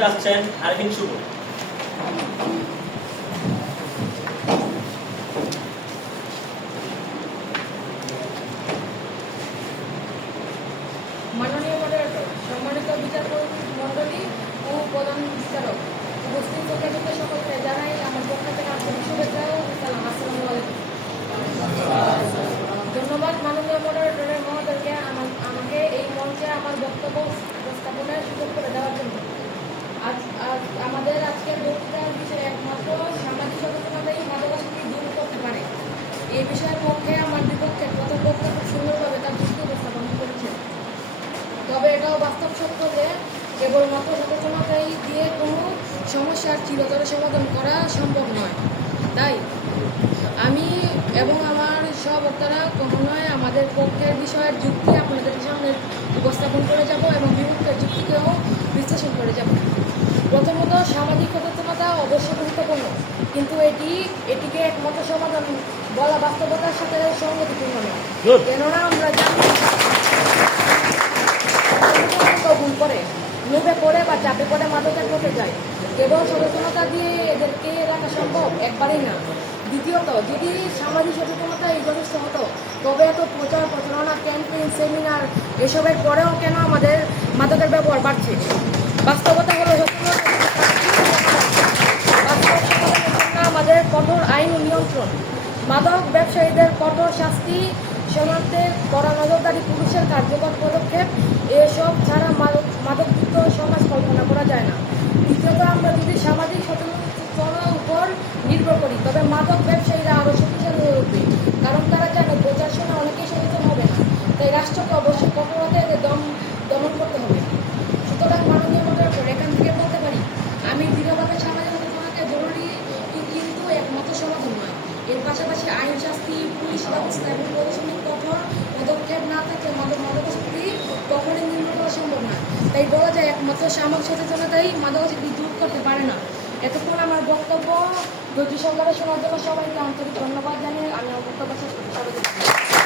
সভাপতিতে আসছেন আরভিন শুভ। মাননীয় মডারেটর সম্মানিত বিচারপতি আমাদের আজকের বক্তৃতার বিষয়ে একমাত্র সামাজিক সচেতনতাই মাদকাসক্তি দূর করতে পারে। এই বিষয়ের পক্ষে আমার বিপক্ষে প্রথম বক্তব্য খুব সুন্দরভাবে তার যুক্তি উপস্থাপন করেছেন তবে এটাও বাস্তব সত্য যে কেবলমাত্র সচেতনতাই দিয়ে কোনো সমস্যার চিরতরে সমাধান করা সম্ভব নয়। তাই আমি এবং আমার সহবক্তারা কখনোই আমাদের পক্ষের বিষয়ের যুক্তি আপনাদের সামনে উপস্থাপন করে যাব এবং বিপক্ষের যুক্তিকেও বিশ্লেষণ করে যাব। প্রথমত সামাজিক সচেতনতা অবশ্যই গুরুত্বপূর্ণ। কিন্তু এটি এটিকে একমাত্র সমাধান বলা বাস্তবতার সাথে সঙ্গতিপূর্ণ নয়। কেননা আমরা জানি ভুল করে লোভে পড়ে বা চাপে পড়ে মাদকের পথে যায়। কেবল সচেতনতা দিয়ে এদেরকে রাখা সম্ভব একবারেই না। দ্বিতীয়ত যদি সামাজিক সচেতনতা এই যথেষ্ট হতো তবে এত প্রচার প্রচারণা ক্যাম্পেইন সেমিনার এসবের পরেও কেন আমাদের মাদকের ব্যবহার বাড়ছে? বাস্তবতা মাদক ব্যবসায়ীদের কঠোর শাস্তি সমান্তে করা নজরদারি পুলিশের কার্যকর পদক্ষেপ। এসব ছাড়া মাদক মাদকযুক্ত সমাজ কল্পনা করা যায় না। দ্বিতীয়ত, আমরা যদি সামাজিক সচেতনতার উপর নির্ভর করি, তবে মাদক ব্যবসায়ীরা আরও শক্তিশালী হয়ে উঠবে। কারণ তারা জানে, প্রচার শুনে অনেকেই সচেতন হবে না। তাই রাষ্ট্রকে অবশ্যই কঠোরতা এদের দম দমন করতে হবে। সুতরাং মাননীয় মন্ত্রী, এখান থেকে কৃষি ব্যবস্থা এবং প্রদর্শনী কঠোর পদক্ষেপ না থাকলে মাদক মাদকাসক্তি কখনোই নির্মূল করা সম্ভব না তাই বলা যায়, একমাত্র সামাজিক সচেতনতাই মাদকাসক্তি দূর করতে পারে না। এতক্ষণ আমার বক্তব্য। ব্রিটিশ সরকারের শোনার জন্য সবাইকে আন্তরিক ধন্যবাদ জানিয়ে আমি আমার বক্তব্য শেষ করতে সবাইকে